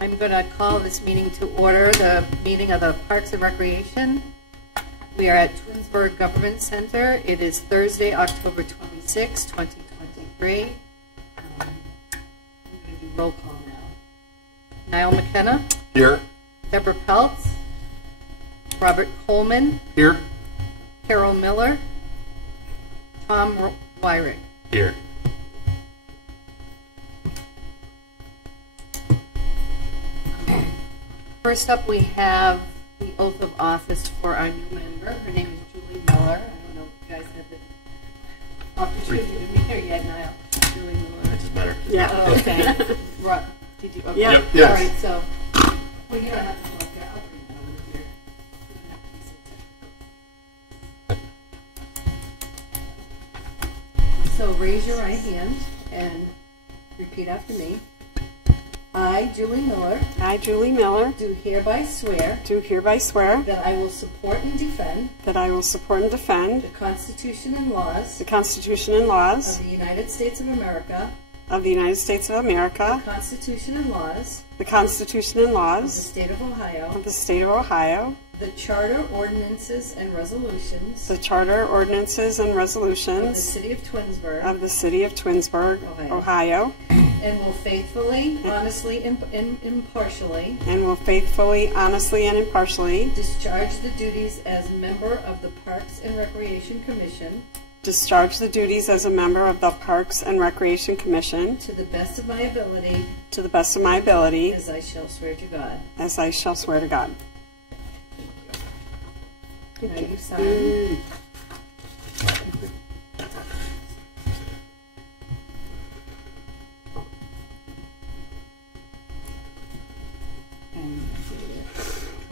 I'm going to call this meeting to order, the meeting of the Parks and Recreation. We are at Twinsburg Government Center. It is Thursday, October 26, 2023. I'm going to do roll call now. Niall McKenna. Here. Deborah Peltz. Robert Coleman. Here. Carol Miller. Tom Wyrick. Here. First up, we have the oath of office for our new member. Her name is Julie Miller. I don't know if you guys had the opportunity to meet her yet, Niall. Julie Miller. Which is better. Yeah. Oh, okay. Did you? Okay. Yep. Yes. All right. So, well, you don't have to look there. I'll bring it over here. You don't have to sit there. So raise your right hand and repeat after me. I, Julie Miller. I, Julie Miller. Do hereby swear. Do hereby swear. That I will support and defend. That I will support and defend. The Constitution and laws. The Constitution and laws. Of the United States of America. Of the United States of America. The Constitution and laws. The Constitution and laws. Of the State of Ohio. Of the State of Ohio. The Charter, ordinances, and resolutions. The Charter, ordinances, and resolutions. Of the City of Twinsburg. Of the City of Twinsburg, Ohio. And will faithfully, honestly, and impartially. And will faithfully, honestly, and impartially. Discharge the duties as member of the Parks and Recreation Commission. Discharge the duties as a member of the Parks and Recreation Commission. To the best of my ability. To the best of my ability. As I shall swear to God. As I shall swear to God. Now you sign. And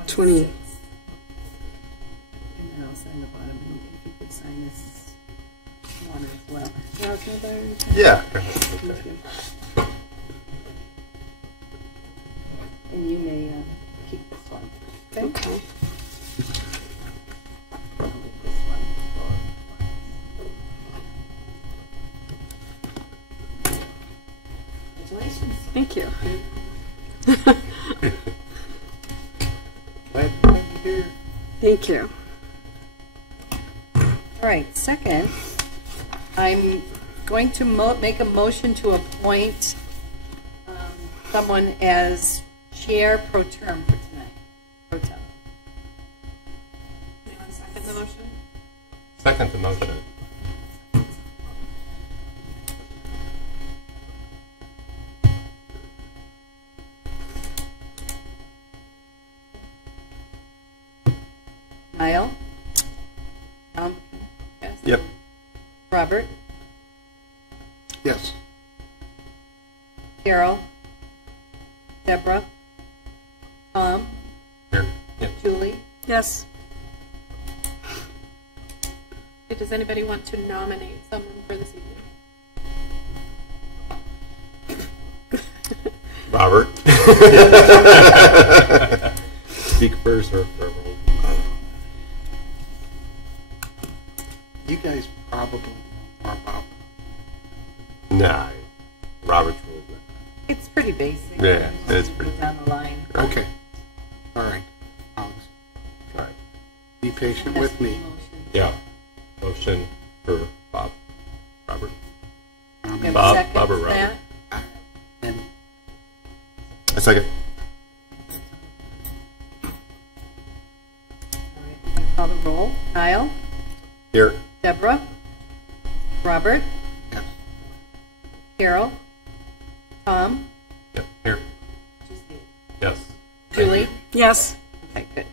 20. And then I'll sign the bottom, and if you could sign this one as well. Yeah. Okay. And you may keep this one. Okay. Congratulations. Thank you. Glad to have you here. Thank you. All right, second, I'm going to make a motion to appoint someone as chair pro term for tonight. Pro tem. Anyone second the motion? Second the motion. Niall? Yes. Yep. Robert? Yes. Carol? Deborah? Tom? Here. Yep. Julie? Yes. Does anybody want to nominate someone for this evening? Robert. Speak first or roll. You guys probably are about. Nah. Robert's really good. It's pretty basic. Yeah, it's Go pretty down the line. Okay. All right. I'll All right. be patient with me. Yeah. Motion for Bob. Robert. You have a Bob, second Bob or to Robert? that? And A second. All right, I'm going to call the roll. Niall? Here. Deborah? Robert? yes. Carol? Tom? Yep. Here. Yes. Julie? Yes. Okay, good.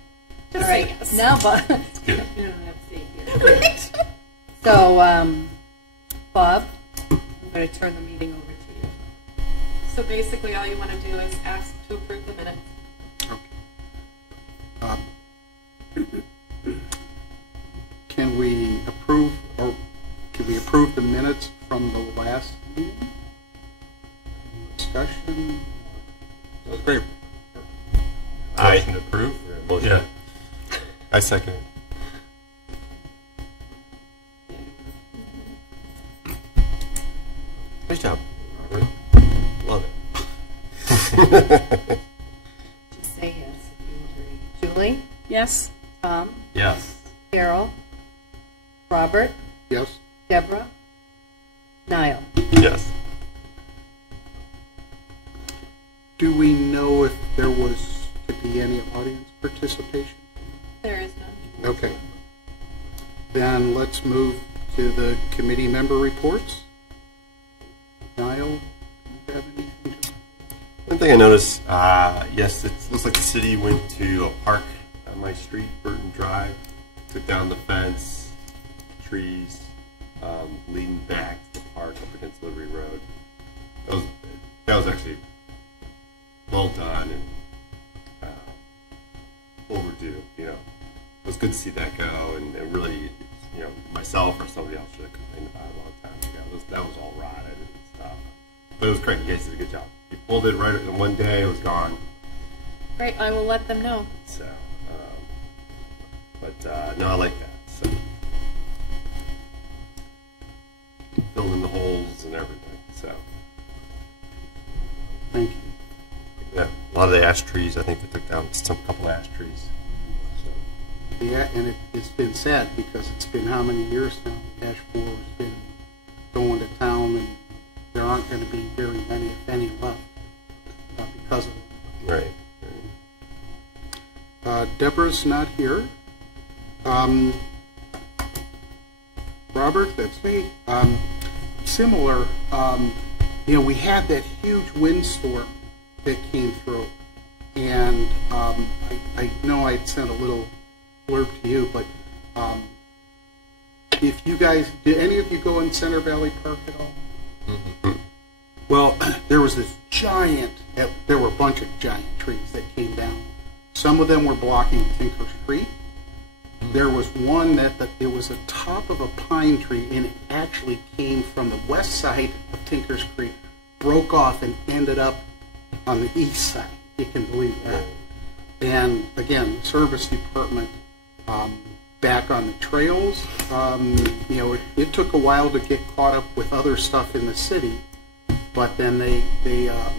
All Just right. say now, but Good. you don't have to say here. So, Bob, I'm going to turn the meeting over to you. So basically, all you want to do is ask to approve the minutes. Okay. Can we approve the minutes from the last meeting? Discussion? That was great. Motion to approve? Motion. Yeah. I second it. Nice job, Robert. Love it. Yes. Tom, Yes. Carol, Robert, Yes. Deborah, Niall. Yes. Do we know if there was to be any audience participation? There is none. Okay. Then let's move to the committee member reports. Niall, do you have anything to? One thing I noticed, yes, it looks like the city went to a park on my street, Burton Drive, took down the fence, trees, leading back to the park up against Liberty Road. That was actually well done and overdue. You know, it was good to see that go, and really, you know, myself or somebody else should have complained about it a long time ago. That was all rotted and stuff. But it was great. You guys did a good job. You pulled it right in one day. It was gone. Great, I will let them know. So, no, I like that. So, filled in the holes and everything. So, Thank you. yeah, a lot of the ash trees. I think they took down a couple ash trees. So, Yeah, and it's been sad because it's been how many years now? Ash Borer has been going to town, and there aren't going to be very many, if any, left because of it. right. Deborah's not here. Robert, that's me. Similar, you know, we had that huge windstorm that came through, and I know I'd sent a little blurb to you, but if you guys, did any of you go in Center Valley Park at all? Mm-hmm. Well, there was this giant, there were a bunch of giant trees that came down. Some of them were blocking Tinker's Creek. There was one that it was the top of a pine tree, and it actually came from the west side of Tinker's Creek, broke off, and ended up on the east side. You can believe that. And again, the service department back on the trails. You know, it took a while to get caught up with other stuff in the city, but then they have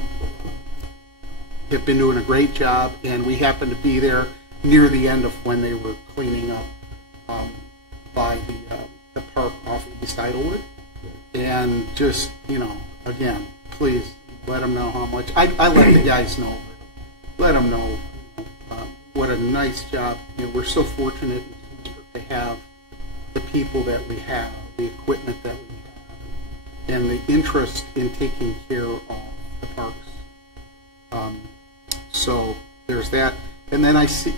been doing a great job, and we happened to be there near the end of when they were cleaning up by the park off East Idlewood. And just, you know, again, please let them know how much. I let the guys know. Let them know what a nice job. You know, we're so fortunate to have the people that we have, the equipment that we have, and the interest in taking care of the parks. So there's that. And then I see,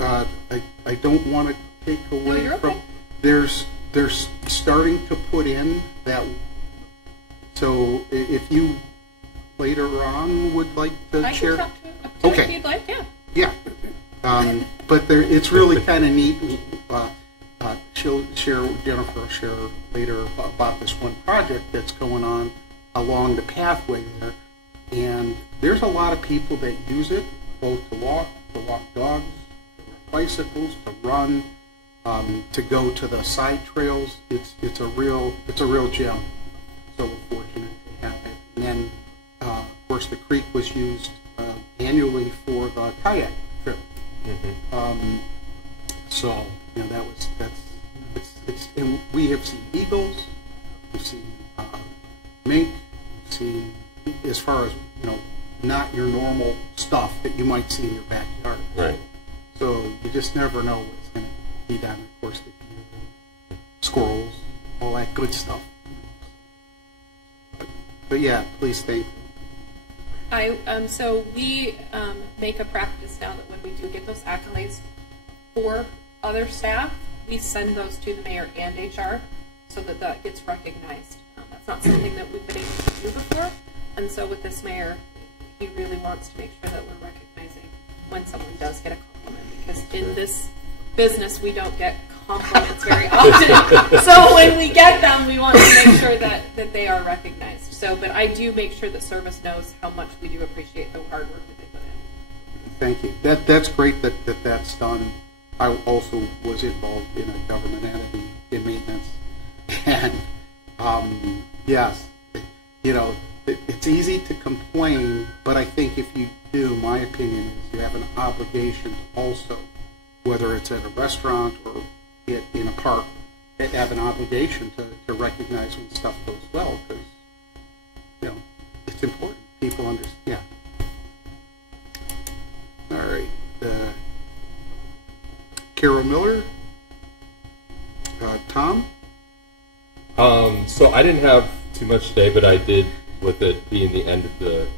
I don't want to take away you're from, okay. they're starting to put in that, so if you later on would like to I share. can talk to it Okay. if you'd like, yeah. Yeah. But it's really kind of neat. Jennifer will share later about this one project that's going on along the pathway there. And there's a lot of people that use it, both to walk dogs, to ride bicycles, to run, to go to the side trails. It's a real gem. So we're fortunate to have it. And then, of course, the creek was used annually for the kayak trip. Mm-hmm. So you know and we have seen eagles, we've seen mink, we've seen, as far as, you know, not your normal stuff that you might see in your backyard. Right. So you just never know what's going to be done. Of course, the deer, squirrels, all that good stuff. But yeah, please thank them. So we make a practice now that when we do get those accolades for other staff, we send those to the mayor and HR so that that gets recognized. That's not something that we've been able to do before, and so with this mayor, he really wants to make sure that we're recognizing when someone does get a compliment, because in this business we don't get compliments very often. So when we get them, we want to make sure that they are recognized. So, but I do make sure that service knows how much we do appreciate the hard work that they put in. Thank you. That's great that's done. I also was involved in a government entity in maintenance, and yes, you know, it's easy to complain, but I think if you do, my opinion is you have an obligation to also, whether it's at a restaurant or in a park, have an obligation to recognize when stuff goes well, because, you know, it's important. People understand. Yeah. All right. Carol Miller. Tom? So I didn't have too much today, but I did, with it being the end of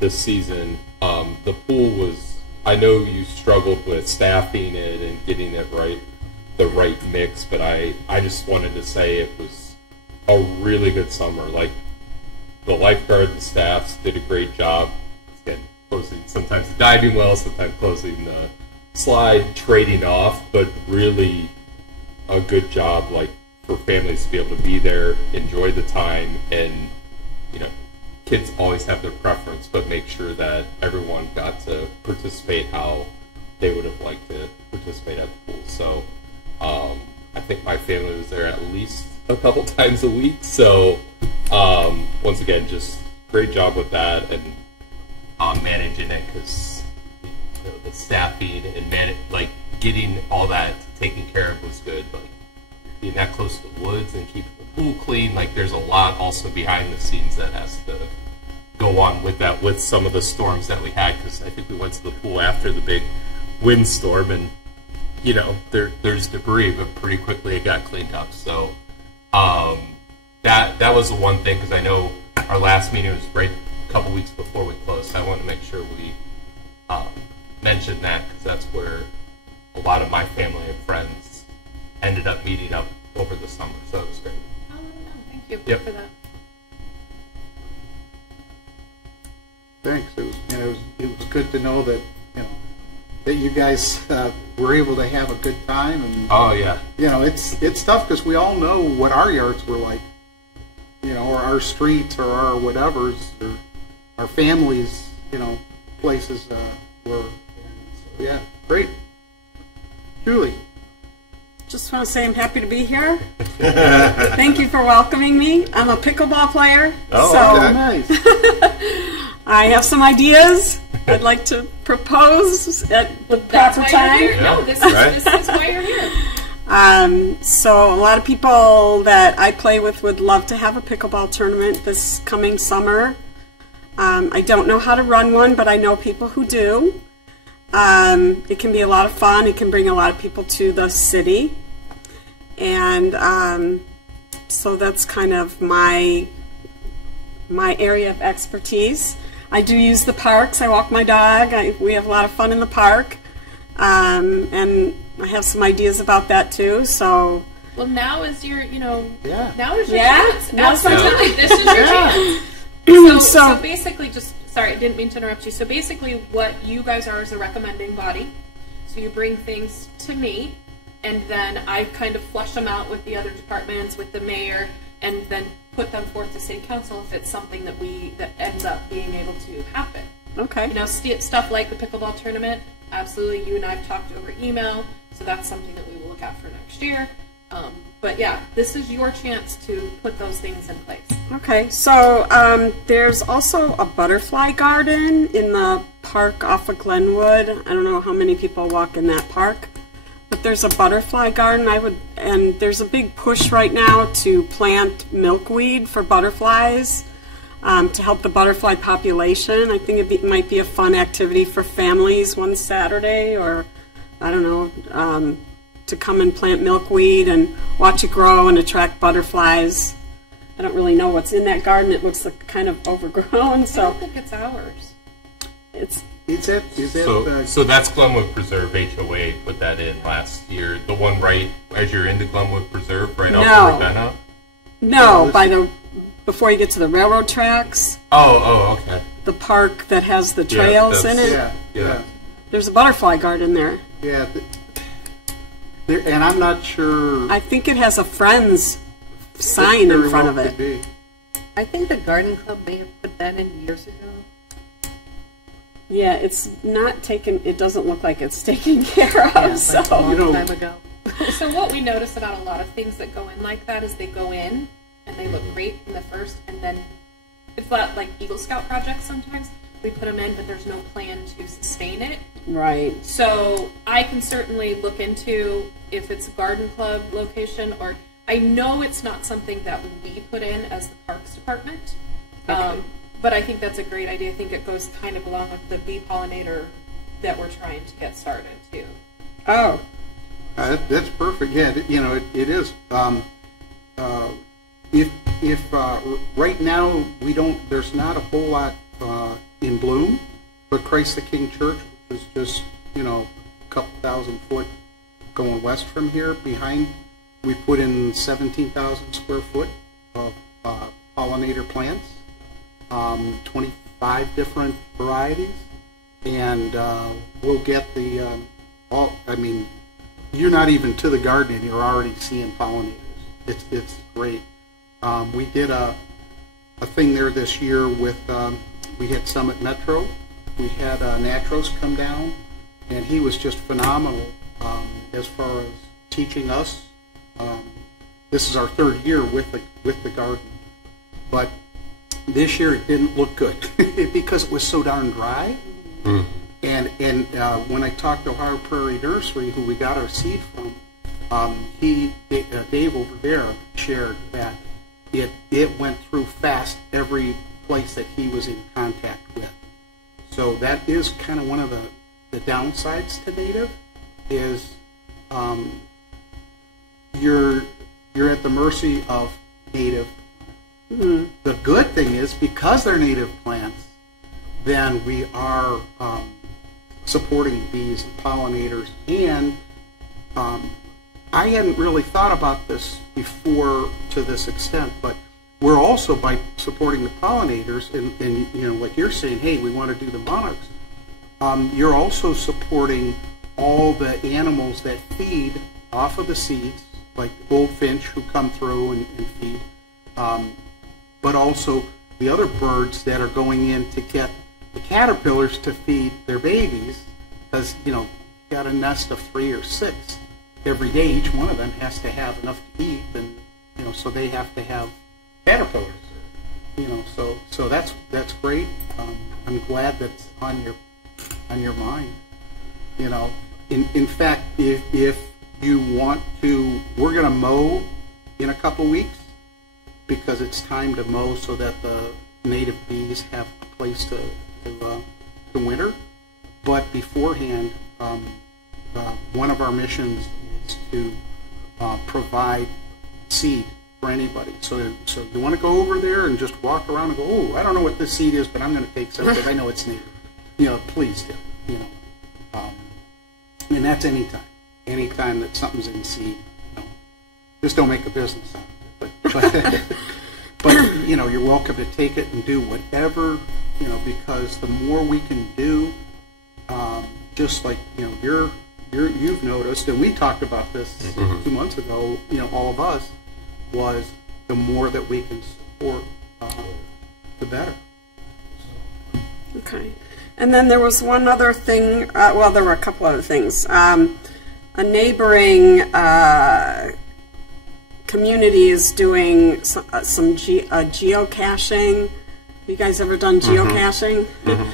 this season. The pool was, I know you struggled with staffing it and getting it right, the right mix, but I just wanted to say it was a really good summer. Like, the lifeguard, the staffs did a great job. Again, closing sometimes the diving well, sometimes closing the slide, trading off, but really a good job, like, for families to be able to be there, enjoy the time, and, you know, kids always have their preference, but make sure that everyone got to participate how they would have liked to participate at the pool. So I think my family was there at least a couple times a week. So once again, just great job with that and managing it, because, you know, the staffing and getting all that taken care of was good. Like, being that close to the woods and keeping the pool clean, like, there's a lot also behind the scenes that has to go on with that, with some of the storms that we had, because I think we went to the pool after the big windstorm, and, you know, there's debris, but pretty quickly it got cleaned up. So that was the one thing, because I know our last meeting was right a couple weeks before we closed, so I wanted to make sure we mentioned that, because that's where a lot of my family and friends ended up meeting up over the summer, so it was great. Oh, no, thank you for that. Thanks. It was good to know that, you know, that you guys were able to have a good time. And oh yeah, you know, it's tough, because we all know what our yards were like, you know, or our streets or our whatevers, or our families, you know, places were. And so, yeah, great. Julie. Just want to say I'm happy to be here. Thank you for welcoming me. I'm a pickleball player. Oh, so okay. Nice. I have some ideas I'd like to propose at the proper time. Yeah. No, this is why you're here. So a lot of people that I play with would love to have a pickleball tournament this coming summer. I don't know how to run one, but I know people who do. It can be a lot of fun. It can bring a lot of people to the city. And so that's kind of my area of expertise. I do use the parks. I walk my dog. We have a lot of fun in the park. And I have some ideas about that too. So, well, now is your, Yeah. now is your Yeah. chance. Now's Absolutely, this is your chance. So basically, sorry, I didn't mean to interrupt you. So basically, what you guys are is a recommending body. So you bring things to me, and then I kind of flush them out with the other departments, with the mayor, and then put them forth to city council if it's something that ends up being able to happen. Okay. Stuff like the pickleball tournament. Absolutely, you and I have talked over email, so that's something that we will look at for next year. But yeah, this is your chance to put those things in place. Okay, so there's also a butterfly garden in the park off of Glenwood. I don't know how many people walk in that park, but there's a butterfly garden. And there's a big push right now to plant milkweed for butterflies to help the butterfly population. I think it might be a fun activity for families one Saturday, or I don't know, to come and plant milkweed and watch it grow and attract butterflies. I don't really know what's in that garden. It looks like kind of overgrown. I So don't think it's ours. it's so that's Glenwood Preserve. HOA put that in last year. The one right as you're into Glenwood Preserve, right off of Ravenna. no before you get to the railroad tracks. Oh, okay. The park that has the trails in it. Yeah. There's a butterfly garden there. Yeah. And I'm not sure. I think it has a Friends sign in front of it. I think the garden club may have put that in years ago. Yeah, it's not taken. It doesn't look like it's taken care of. Yeah, so like a long time ago. So what we notice about a lot of things that go in like that is they go in and they look great in the first, and then it's not like Eagle Scout projects sometimes. We put them in, but there's no plan to sustain it. Right. So I can certainly look into if it's a garden club location, or I know it's not something that we put in as the Parks Department. Okay. But I think that's a great idea. I think it goes kind of along with the bee pollinator that we're trying to get started too. Oh. That's perfect. Yeah, it is. If right now there's not a whole lot in bloom, but Christ the King Church, which is just a couple thousand foot going west from here, behind, we put in 17,000 square foot of pollinator plants, 25 different varieties, and we'll get the you're not even to the garden and you're already seeing pollinators. It's great. We did a thing there this year with, we had Summit Metro. We had Natros come down, and he was just phenomenal as far as teaching us. This is our third year with the garden, but this year it didn't look good because it was so darn dry. Mm. And when I talked to Ohio Prairie Nursery, who we got our seed from, Dave over there shared that it went through fast every place that he was in contact with. So that is kind of one of the downsides to native is you're at the mercy of native. Mm-hmm. The good thing is because they're native plants, then we are supporting bees and pollinators. And I hadn't really thought about this before to this extent, but we're also, by supporting the pollinators, and like you're saying, hey, we want to do the monarchs, you're also supporting all the animals that feed off of the seeds, like the goldfinch who come through and feed, but also the other birds that are going in to get the caterpillars to feed their babies, because you got a nest of 3 or 6 every day. Each one of them has to have enough to eat, and so they have to have caterpillars. So that's great. I'm glad that's on your mind. In fact, if you want to, we're going to mow in a couple weeks because it's time to mow so that the native bees have a place to winter. But beforehand, one of our missions is to provide seed for anybody. So you want to go over there and just walk around and go, oh, I don't know what this seed is, but I'm going to take some because I know it's native. Please do. And that's anytime. Anytime that something's in seed, just don't make a business out of it. But you're welcome to take it and do whatever, because the more we can do, just like you've noticed, and we talked about this 2 months ago. All of us, was the more that we can support, the better. Okay. And then there was one other thing, well, there were a couple other things. A neighboring community is doing some geocaching. Have you guys ever done geocaching? Mm-hmm.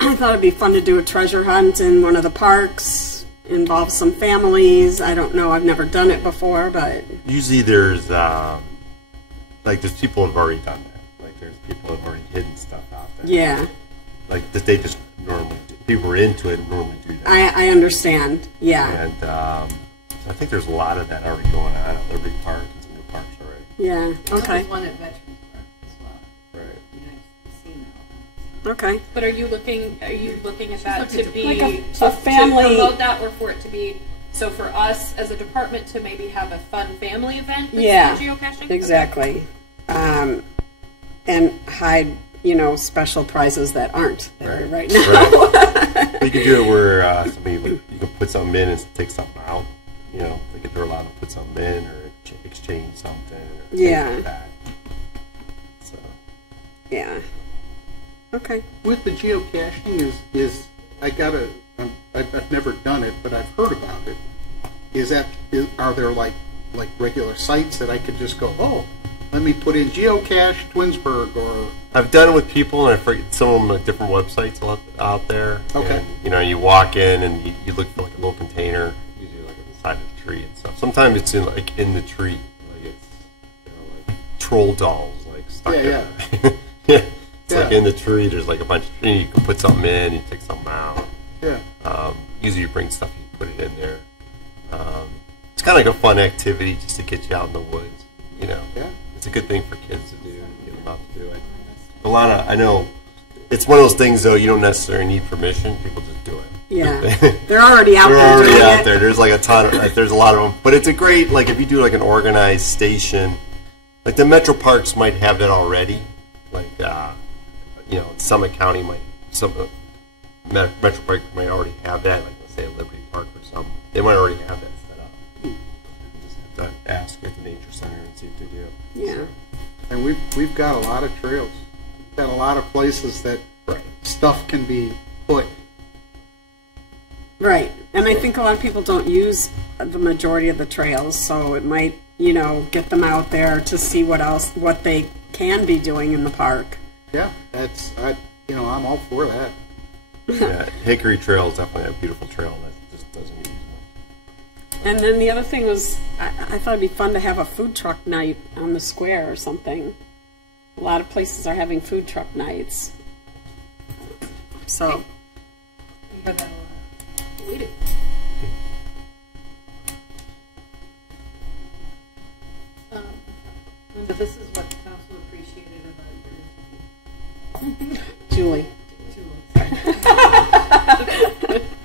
I thought it'd be fun to do a treasure hunt in one of the parks, involve some families. I don't know, I've never done it before, but... Usually there's, there's people who have already done that. Like, there's people who have already hidden stuff out there. Yeah. Like, that they just normally do. People are into it and normally do that. I understand, yeah. And I think there's a lot of that already going on at Liberty Park and some new parks already. Yeah, okay. There's one at Veterans Park as well. Right. I've seen that one. Okay. But are you looking at that to be like a family, to promote that, or for it to be, so for us as a department to maybe have a fun family event that's geocaching? Exactly. And hide, special prizes that aren't there right now. Right. You could do it where you can put something in and take something out. Like they're allowed to put something in or exchange something or things like that. So. Yeah. Okay. With the geocaching is I've never done it, but I've heard about it. Are there like regular sites that I could just go, oh, let me put in geocache Twinsburg, or I've done it with people, and I forget some of them like different websites out there. Okay. And, you walk in and you look for like a little container, usually like on the side of the tree and stuff. Sometimes it's in the tree, like it's like troll dolls like stuck in Yeah. yeah. It's like in the tree. There's like a bunch of tree. You can put something in, you take something out. Yeah. Usually you bring stuff, you put it in there. It's kind of like a fun activity just to get you out in the woods. Yeah. It's a good thing for kids to do and get them out to do it. I know it's one of those things though. You don't necessarily need permission. People just do it. Yeah, they're already out there. They're already doing out it. there. There's like a ton of there's a lot of them. But it's a great if you do like an organized station, like the Metro Parks might have that already. Like Summit County Metro Park might already have that. Like let's say a Liberty Park or something. They might already have that set up. You just have to ask at the nature center and see if they do. Yeah. And we've got a lot of trails. We've got a lot of places that stuff can be put. Right. And I think a lot of people don't use the majority of the trails, so it might, get them out there to see what they can be doing in the park. Yeah, I'm all for that. Yeah, Hickory Trail is definitely a beautiful trail that just doesn't use much. And then the other thing was, I thought it'd be fun to have a food truck night on the square or something. A lot of places are having food truck nights. So, We heard that a lot. We do. But this is what the council appreciated about your Julie, sorry.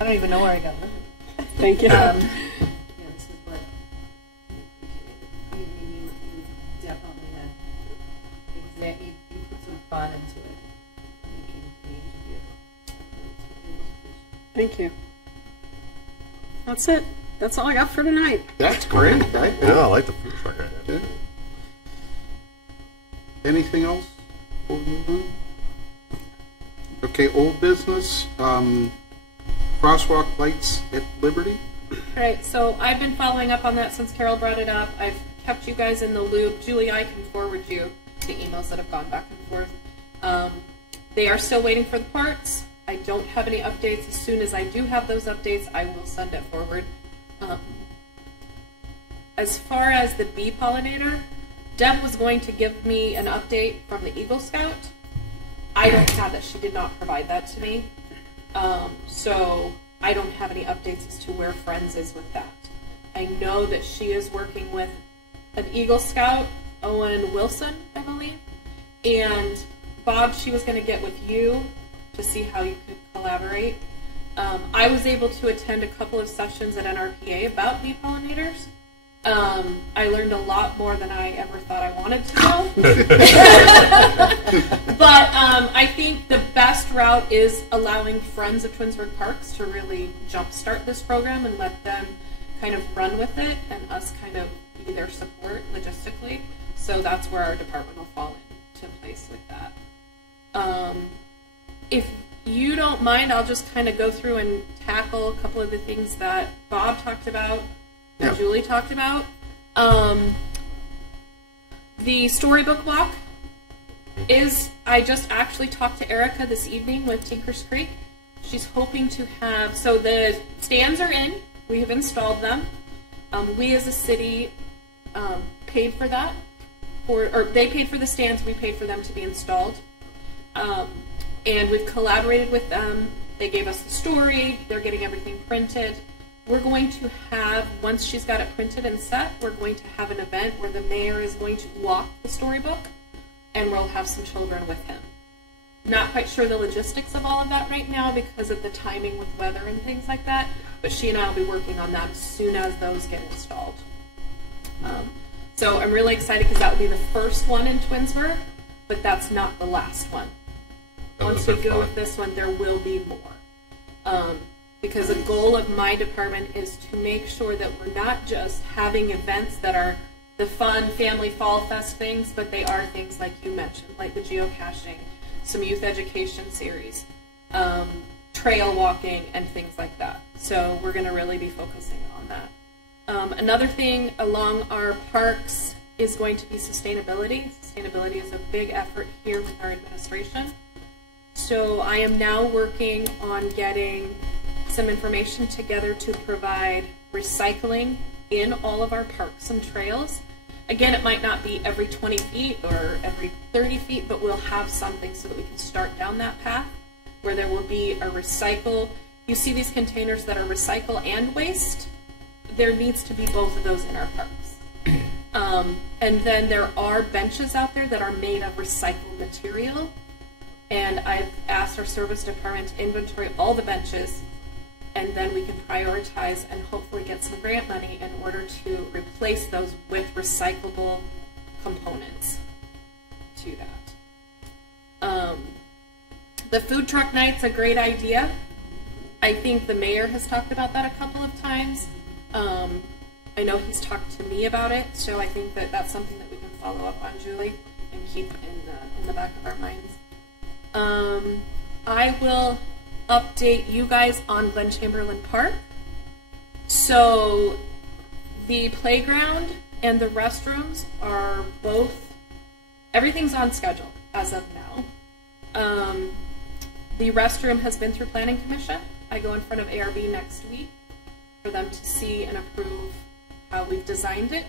I don't even know where I got them. thank you. This is what you definitely had. You put some thought into it. You came to the interview. Thank you. That's it. That's all I got for tonight. That's great. I like the food truck right there. Anything else? Before we move on? Okay, old business. Crosswalk lights at Liberty. All right, so I've been following up on that since Carol brought it up. I've kept you guys in the loop. Julie, I can forward you the emails that have gone back and forth. They are still waiting for the parts. I don't have any updates. As soon as I do have those updates, I will send it forward. As far as the bee pollinator, Deb was going to give me an update from the Eagle Scout. I don't have that. She did not provide that to me. So I don't have any updates as to where Friends is with that. I know that she is working with an Eagle Scout, Owen Wilson, I believe. And Bob, she was going to get with you to see how you could collaborate. I was able to attend a couple of sessions at NRPA about bee pollinators. I learned a lot more than I ever thought I wanted to know. But I think the best route is allowing Friends of Twinsburg Parks to really jumpstart this program and let them kind of run with it and us kind of be their support logistically. So that's where our department will fall into place with that. If you don't mind, I'll just kind of go through and tackle a couple of the things that Bob talked about and Julie talked about. The storybook walk is, I just actually talked to Erica this evening with Tinkers Creek. She's hoping to have, so the stands are in, we have installed them. We as a city paid for that, or they paid for the stands, we paid for them to be installed. And we've collaborated with them. They gave us the story, they're getting everything printed. We're going to have, once she's got it printed and set, we're going to have an event where the mayor is going to walk the storybook, and we'll have some children with him. Not quite sure the logistics of all of that right now because of the timing with weather and things like that, but she and I will be working on that as soon as those get installed. So I'm really excited because that will be the first one in Twinsburg, but that's not the last one. Once we go with this one, there will be more. Because the goal of my department is to make sure that we're not just having events that are the fun family fall fest things, but they are things like you mentioned, like the geocaching, some youth education series, trail walking, and things like that. So we're going to really be focusing on that. Another thing along our parks is going to be sustainability. Sustainability is a big effort here with our administration. So I am now working on getting some information together to provide recycling in all of our parks and trails. Again, it might not be every 20 feet or every 30 feet, but we'll have something so that we can start down that path where there will be a recycle. You see these containers that are recycle and waste. There needs to be both of those in our parks. And then there are benches out there that are made of recycled material. And I've asked our service department to inventory all the benches, and then we can prioritize and hopefully get some grant money in order to replace those with recyclable components to that. The food truck night's a great idea. I think the mayor has talked about that a couple of times. I know he's talked to me about it, so I think that that's something that we can follow up on, Julie, and keep in the back of our minds. I will update you guys on Glen Chamberlain Park. So the playground and the restrooms are both, everything's on schedule as of now. The restroom has been through Planning Commission. I go in front of ARB next week for them to see and approve how we've designed it.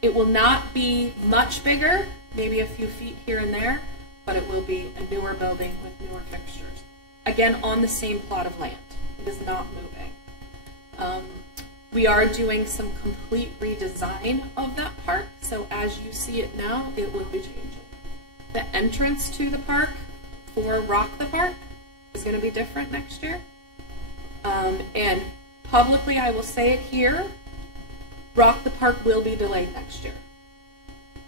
It will not be much bigger, maybe a few feet here and there, but it will be a newer building with newer fixtures. Again, on the same plot of land. It is not moving. We are doing some complete redesign of that park, so as you see it now, it will be changing. The entrance to the park for Rock the Park is going to be different next year. And publicly, I will say it here, Rock the Park will be delayed next year.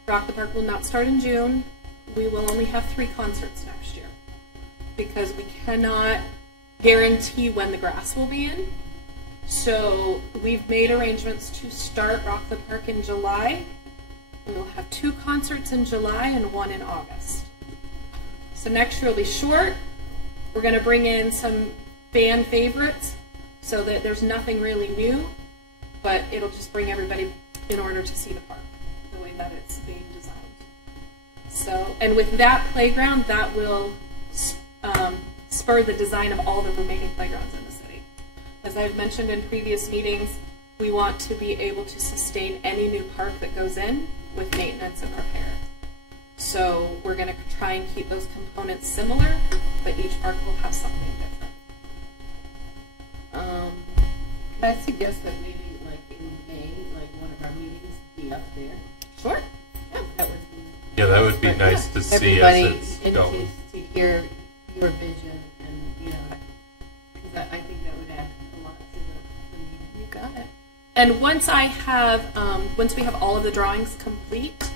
Rock the Park will not start in June. We will only have 3 concerts next year because we cannot guarantee when the grass will be in. So we've made arrangements to start Rock the Park in July. We'll have 2 concerts in July and 1 in August. So next year will be short. We're going to bring in some fan favorites so that there's nothing really new, but it'll just bring everybody in order to see the park the way that it's being designed. So, and with that playground, that will spur the design of all the remaining playgrounds in the city. As I've mentioned in previous meetings, we want to be able to sustain any new park that goes in with maintenance and repair. So we're going to try and keep those components similar, but each park will have something different. Can I suggest that maybe, like in May, like one of our meetings be up there? Sure. Yeah, that would be. Yeah, that would be nice to see everybody as it's going. To hear your vision, and because I think that would add a lot to the meeting. You got it. And once I have, once we have all of the drawings complete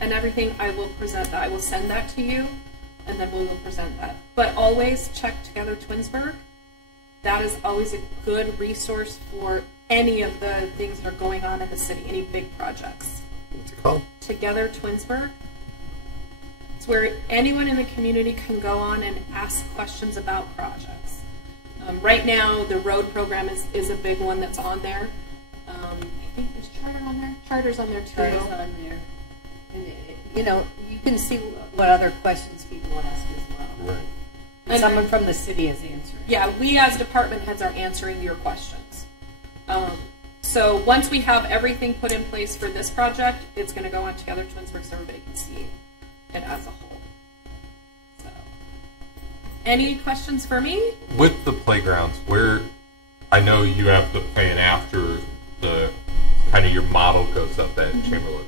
and everything, I will present that. I will send that to you, and then we will present that. But always check Together Twinsburg. That is always a good resource for any of the things that are going on in the city, any big projects. What's it called? Together Twinsburg. It's where anyone in the community can go on and ask questions about projects. Right now, the road program is a big one that's on there. I think there's Charter on there. Charter's on there too. Charter's on there. And you can see what other questions people ask as well. Right. And someone from the city is answering. Yeah, we as department heads are answering your questions. So once we have everything put in place for this project, it's going to go on Together Twinsburg so everybody can see it as a whole. So, any questions for me? With the playgrounds, where I know you have the plan after the kind of your model goes up at Chamberlain.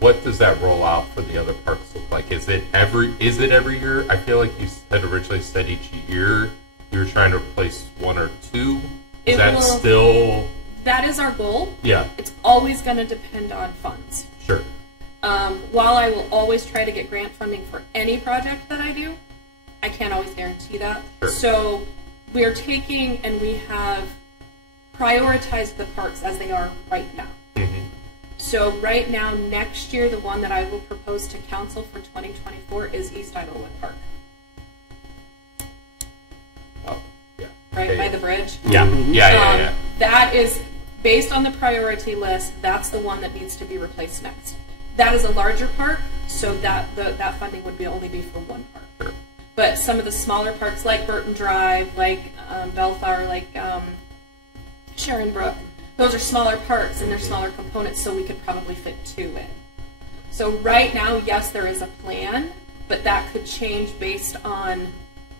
What does that roll out for the other parks look like? Is it every year? I feel like you had originally said each year you were trying to replace 1 or 2. Is that still? That is our goal. Yeah. It's always going to depend on funds. Sure. While I will always try to get grant funding for any project that I do, I can't always guarantee that. Sure. So we are taking and we have prioritized the parks as they are right now. Mm-hmm. So right now, next year, the one that I will propose to council for 2024 is East Idlewood Park. Oh, yeah. Right by the bridge. Yeah, yeah. That is based on the priority list, that's the one that needs to be replaced next. That is a larger park, so that funding would only be for one park. Sure. But some of the smaller parks, like Burton Drive, like Belfar, like Sharon Brook, those are smaller parks and they're smaller components, so we could probably fit 2 in. So right now, yes, there is a plan, but that could change based on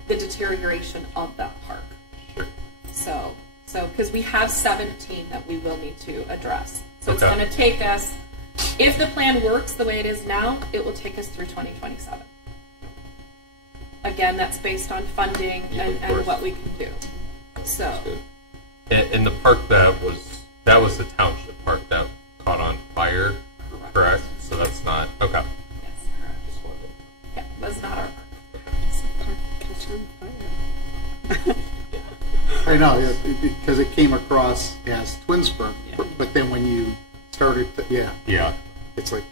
the deterioration of that park. Sure. So because we have 17 that we will need to address. So it's Okay. going to take us, if the plan works the way it is now, it will take us through 2027. Again, that's based on funding Yeah, of and course. what we can do. So, Good. And the park that was the township park that caught on fire, correct? So that's not okay. yes, correct. Just wanted Yeah, was not our park. I know, because it came across as Twinsburg, Yeah. but then when you started, yeah, it's like,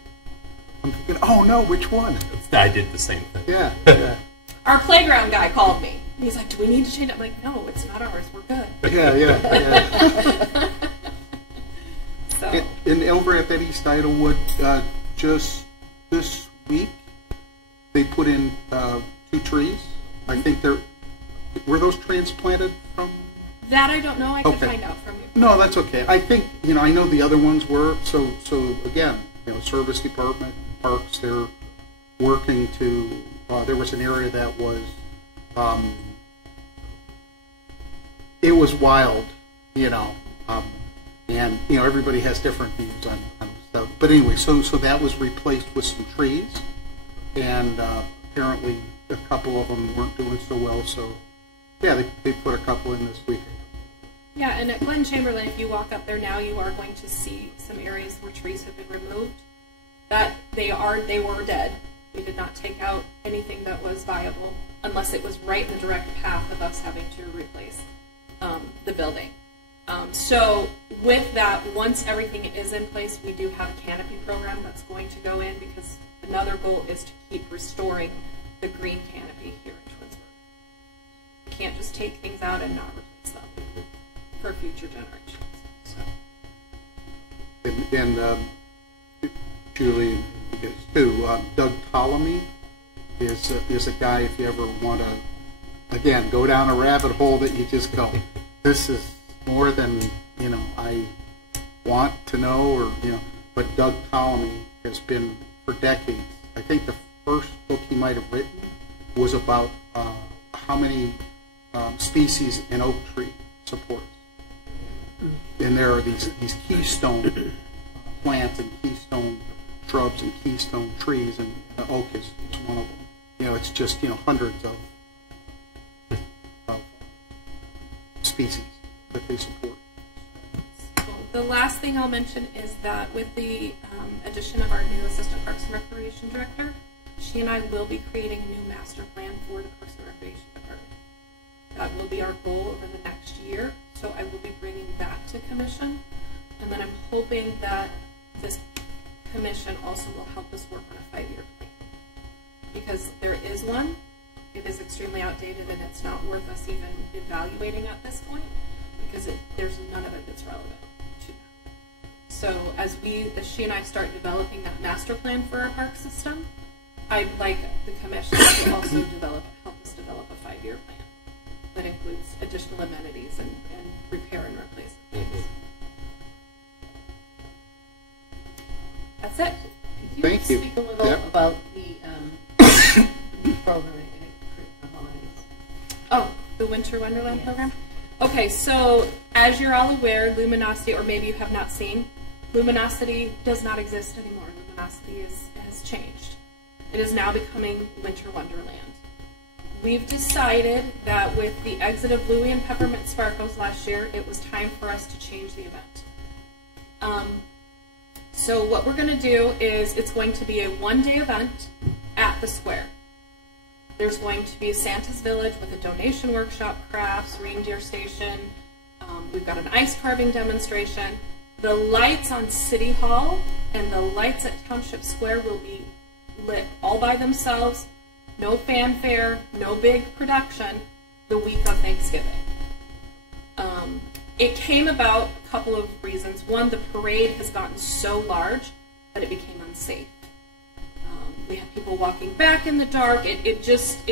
I'm thinking, oh no, which one? I did the same thing. Yeah, yeah, Our playground guy called me. He's like, "Do we need to change it?" I'm like, "No, it's not ours. We're good." yeah. So, And over at that East Idlewood, just this week, they put in 2 trees. I think were those transplanted from? that I don't know. I could Okay. find out from you. No, that's okay. I think, I know the other ones were, so again, service department, parks, they're working to, there was an area that was, it was wild, and, everybody has different views on stuff. But anyway, so that was replaced with some trees, and apparently a couple of them weren't doing so well, so yeah, they put a couple in this week. Yeah, and at Glen Chamberlain, if you walk up there now, you are going to see some areas where trees have been removed. That they were dead. We did not take out anything that was viable, unless it was right in the direct path of us having to replace the building. So with that, once everything is in place, we do have a canopy program that's going to go in, because another goal is to keep restoring the green canopy here in Twinsburg. We can't just take things out and not replace them for future generations. So. And Julie, and you guys too, Doug Ptolemy is a guy, if you ever want to, again, go down a rabbit hole that you just go, this is more than, I want to know, or, but Doug Ptolemy has been for decades. I think the first book he might have written was about how many species an oak tree supports. And there are these keystone plants and keystone shrubs and keystone trees, and the oak is one of them. It's just hundreds of species that they support. The last thing I'll mention is that with the addition of our new Assistant Parks and Recreation Director, she and I will be creating a new master plan for the Parks and Recreation Department. That will be our goal over the next year, so I will be bringing that to Commission, and then I'm hoping that this Commission also will help us work on a 5-year plan, because there is one. It is extremely outdated, and it's not worth us even evaluating at this point, because there's none of it that's relevant to that. So as she and I start developing that master plan for our park system, I'd like the Commission to also help us develop a 5-year plan that includes additional amenities and repair and replace things. That's it. Could you Thank you. speak a little Yep. about the program at the holidays? Oh, the Winter Wonderland program? Okay, so as you're all aware, Luminosity, or maybe you have not seen, Luminosity does not exist anymore. Luminosity has changed. It is now becoming Winter Wonderland. We've decided that with the exit of Bluey and Peppermint Sparkles last year, it was time for us to change the event. So what we're going to do is it's going to be a one-day event at the square. There's going to be a Santa's Village with a donation workshop, crafts, reindeer station. We've got an ice carving demonstration. The lights on City Hall and the lights at Township Square will be lit all by themselves. No fanfare, no big production, the week of Thanksgiving. It came about a couple of reasons. One, the parade has gotten so large that it became unsafe. We had people walking back in the dark. It just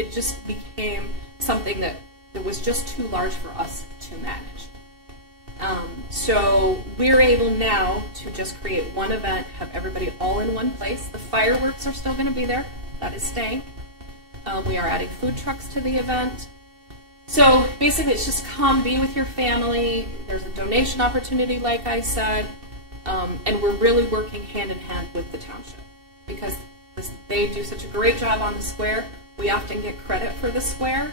became something that was just too large for us to manage. So we're able now to just create one event, have everybody all in one place. The fireworks are still going to be there. That is staying. We are adding food trucks to the event. So basically it's just come, be with your family. There's a donation opportunity, like I said. And we're really working hand in hand with the township because they do such a great job on the square. We often get credit for the square.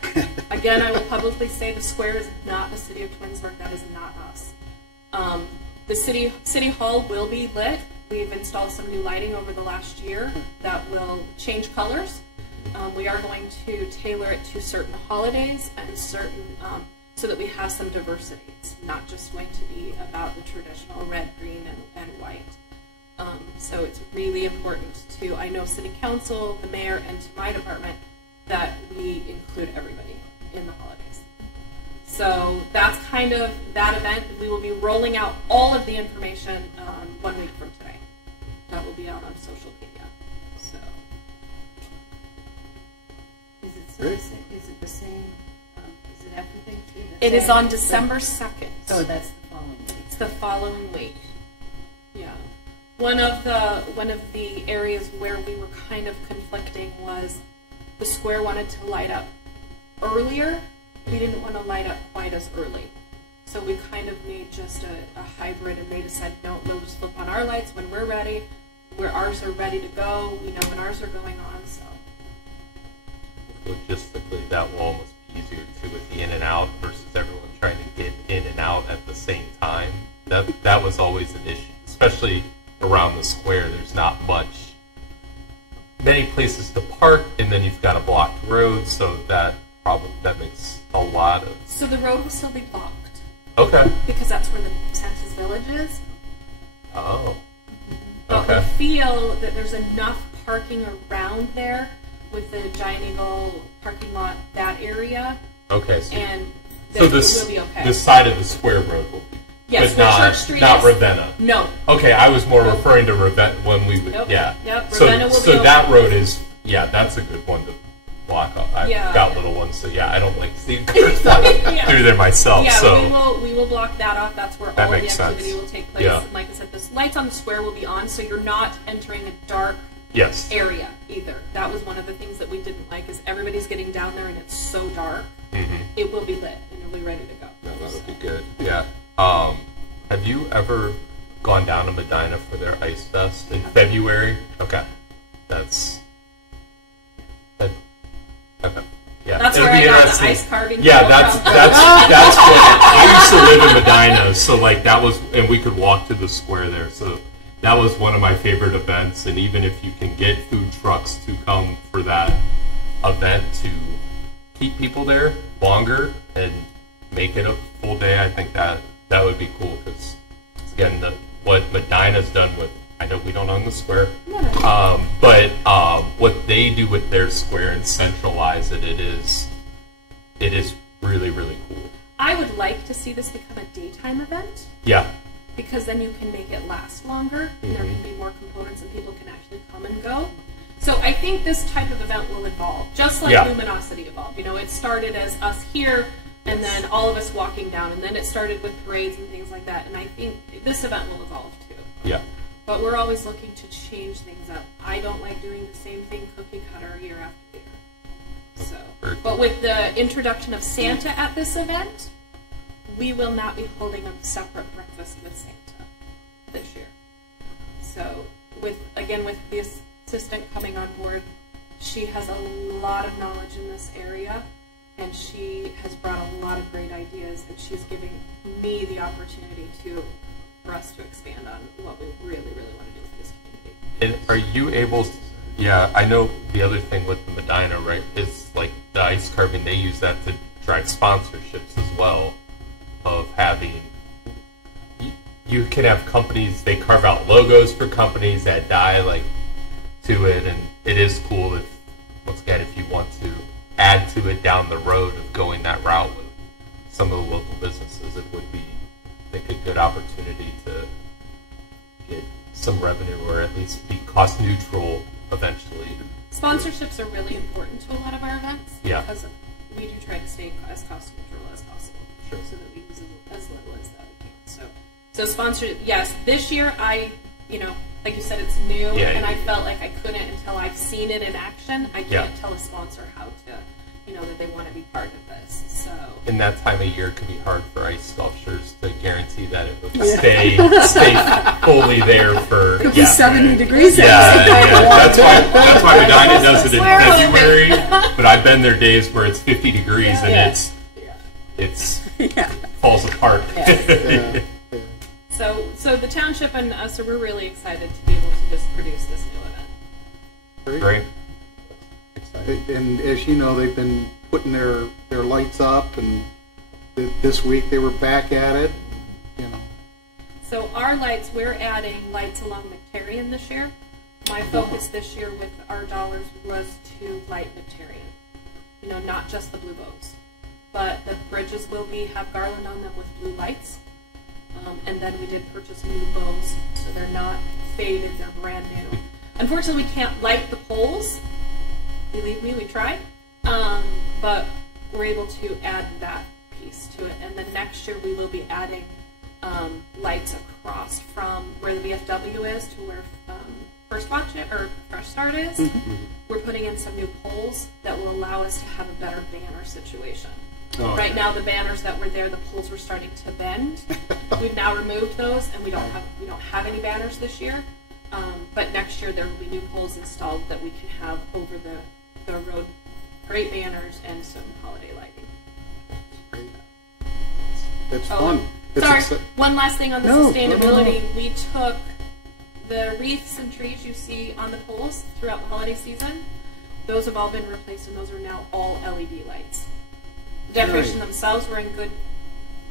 Again, I will publicly say the square is not the city of Twinsburg. That is not us. The city hall will be lit. We've installed some new lighting over the last year that will change colors. We are going to tailor it to certain holidays and certain, so that we have some diversity. It's not just going to be about the traditional red, green, and white. So it's really important to, I know City Council, the mayor, and to my department, that we include everybody in the holidays. So that's kind of that event. We will be rolling out all of the information 1 week from today. That will be out on social media. So, Is it still the same? Is it the same? Is it everything? it is on December 2nd. So that's the following week. It's the following week. Yeah. One of the areas where we were kind of conflicting was the square wanted to light up earlier. We didn't want to light up quite as early. So we kind of made just a hybrid, and they decided, no, we'll just flip on our lights when we're ready, where ours are ready to go. We know when ours are going on, so. Logistically, that will almost be easier too with the in and out versus everyone trying to get in and out at the same time. That was always an issue, especially around the square. There's not many places to park, and then you've got a blocked road, so that makes a lot of. So the road will still be blocked. Okay. Because that's where the Texas Village is. Oh. But Okay. we feel that there's enough parking around there with the Giant Eagle parking lot, that area, Okay. So, and that so it this will be okay. this side of the square road will be. Yes, but where Church Street not is. Ravenna. No. Okay, I was more referring to Ravenna when we would. Nope. Yeah. Yep, So Ravenna will so be that open. road is that's a good one to block up. I've Yeah. got little ones, so I don't like seeing cars flying through there myself. Yeah, so we will block that off. That's where That all of the makes activity sense. will take place. Yeah. And like I said, the lights on the square will be on, so you're not entering a dark yes. area either. That was one of the things that we didn't like, is everybody's getting down there and it's so dark. Mm-hmm. It will be lit and it'll be ready to go. No, that'll be good. Yeah. Have you ever gone down to Medina for their Ice Fest in February? Okay. Okay. Yeah. That's It'll where I be got the interesting. ice carving. Yeah, from. that's what I used to live in Medina, so that was, and we could walk to the square there, so that was one of my favorite events. And even if you can get food trucks to come for that event to keep people there longer and make it a full day, I think that would be cool, because again, what Medina's done with, I know we don't own the square, but what they do with their square and centralize it is really, really cool. I would like to see this become a daytime event, Yeah. because then you can make it last longer. Mm-hmm. There can be more components and people can actually come and go. So I think this type of event will evolve, just like Luminosity evolved. You know, it started as us here, and then all of us walking down, and then it started with parades and things like that. And I think this event will evolve too. Yeah. But we're always looking to change things up. I don't like doing the same thing cookie cutter year after year. So, but with the introduction of Santa at this event, we will not be holding a separate breakfast with Santa this year. So, with the assistant coming on board, she has a lot of knowledge in this area, and she has brought a lot of great ideas, and she's giving me the opportunity for us to expand on what we really, really want to do for this community. And are you able to, I know the other thing with the Medina, right, is like the ice carving, they use that to drive sponsorships as well, of having, you can have companies, they carve out logos for companies that die to it, and it is cool if you want to add to it down the road of going that route with some of the local businesses, it would be things be cost neutral eventually. Sponsorships are really important to a lot of our events. Yeah. Because we do try to stay as cost neutral as possible. Sure. So that we use as little as that we can. So sponsor, yes. This year, like you said, it's new, Yeah, and I yeah. felt like I couldn't until I've seen it in action. I can't Yeah. tell a sponsor how to, that they want to be part of this. So. In that time of year, it can be hard for ice sculptures to guarantee that it would stay fully there for. Could be 70 degrees. Yeah, that's why Medina does it in February. But I've been there days where it's 50 degrees and it's falls apart. Yeah. So the township and us, so we're really excited to be able to just produce this new event. Great. And as you know, they've been putting their lights up, and this week they were back at it. So our lights, we're adding lights along Nectarian this year. My focus this year with our dollars was to light Nectarian. Not just the blue bows, but the bridges will have garland on them with blue lights. And then we did purchase new bows, so they're not faded, they're brand new. Unfortunately, we can't light the poles. Believe me, we tried. But we're able to add that piece to it. And then next year we will be adding lights across from where the VFW is to where First Watch it or Fresh Start is. We're putting in some new poles that will allow us to have a better banner situation. Right now, the banners that were there, the poles were starting to bend. We've now removed those, and we don't have any banners this year. But next year there will be new poles installed that we can have over the road. Great banners and some holiday lighting. That's fun. Sorry, one last thing on the sustainability. No. We took the wreaths and trees you see on the poles throughout the holiday season. Those have all been replaced, and those are now all LED lights. The decorations themselves were in good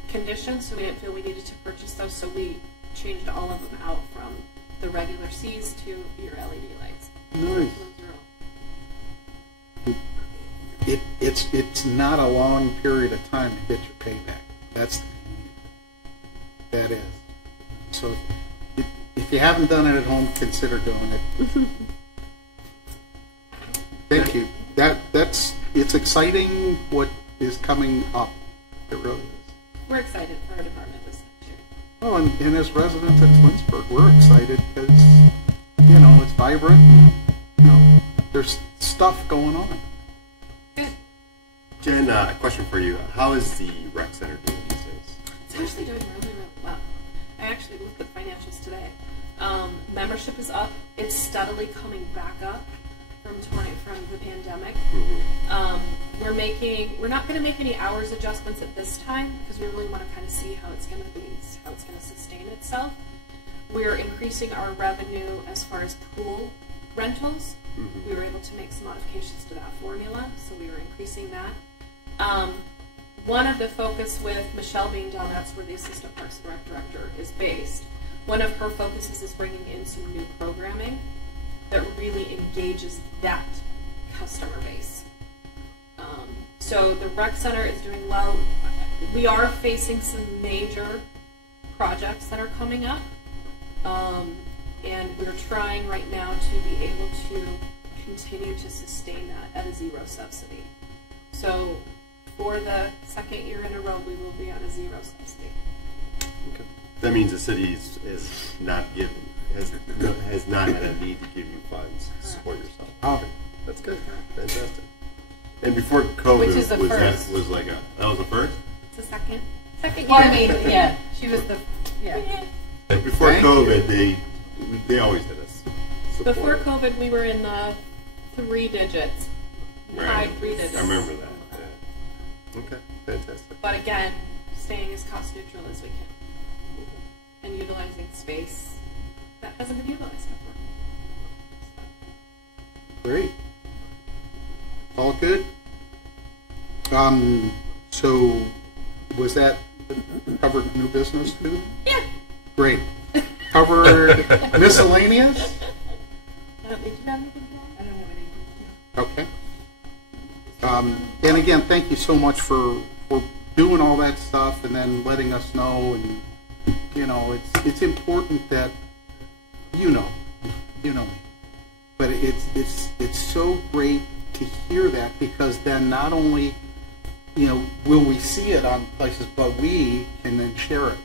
condition, so we didn't feel we needed to purchase those, so we changed all of them out from the regular C's to your LED lights. Nice. It's not a long period of time to get your payback. That's that is. So if you haven't done it at home, consider doing it. Thank you. It's exciting what is coming up. It really is. We're excited for our department this year. Oh, and as residents at Twinsburg, we're excited because it's vibrant. There's stuff going on. Good. Jen, a question for you. How is the rec center doing these days? It's actually doing really, really well. I actually looked at financials today. Membership is up. It's steadily coming back up from the pandemic. We're not going to make any hours adjustments at this time because we really want to kind of see how it's going to sustain itself. We're increasing our revenue as far as pool rentals. We were able to make some modifications to that formula, so we were increasing that. One of the focus with Michelle being down, that's where the Assistant Parks and Rec Director is based. One of her focuses is bringing in some new programming that really engages that customer base. So the rec center is doing well. We are facing some major projects that are coming up, and we're trying right now to be able to continue to sustain that at a zero subsidy. So for the second year in a row, we will be on a zero subsidy. Okay. That means the city has not had a need to give you funds to support yourself. Oh, that's good. Fantastic. And before COVID, Which is the first. that was the first? It's the second year. Well, I mean, yeah, she was the And before COVID, they always had us support. Before COVID, we were in the 3 digits, high 3 digits. I remember that. Yeah. Okay, fantastic. But again, staying as cost neutral as we can and utilizing space that hasn't been utilized before. great. All good? So was that covered new business too? Yeah. Great. Covered miscellaneous? Did you have anything to add? I don't have anything. Okay. And again, thank you so much for doing all that stuff and then letting us know. And it's important that you know me. But it's so great to hear that, because then not only, will we see it on places, but we can then share it,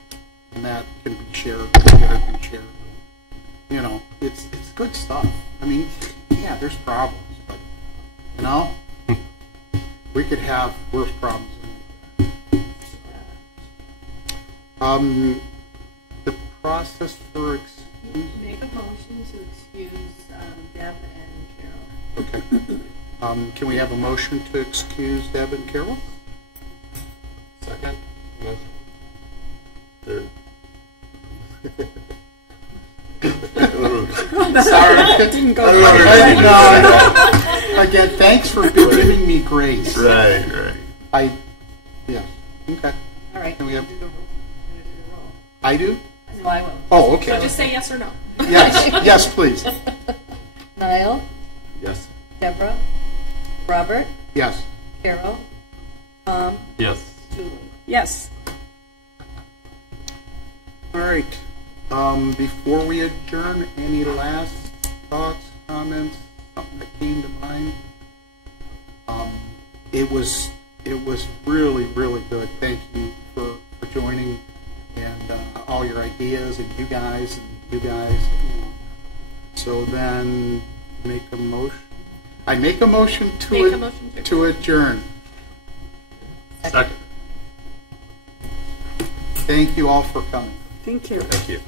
and that can be shared, together can share. It's good stuff. I mean, yeah, there's problems, but we could have worse problems. The process for Make a motion to excuse Deb and Carol. okay. Can we have a motion to excuse Deb and Carol? Second motion. Third. Sorry, Didn't go No. Again, thanks for giving me grace. Right. Yeah. Okay. All right. Can we have? Do the roll. I do. No, I will. Oh, okay. So just say yes or no. Yes, please. Niall, Yes. Deborah, Robert, Yes. Carol, Tom, Yes. Julie. Yes. All right. Before we adjourn, any last thoughts, comments, something that came to mind? It was really, really good. Thank you for joining, and all your ideas, and you guys. So then, make a motion. I make a motion to adjourn. Second. Thank you all for coming. Thank you. Thank you.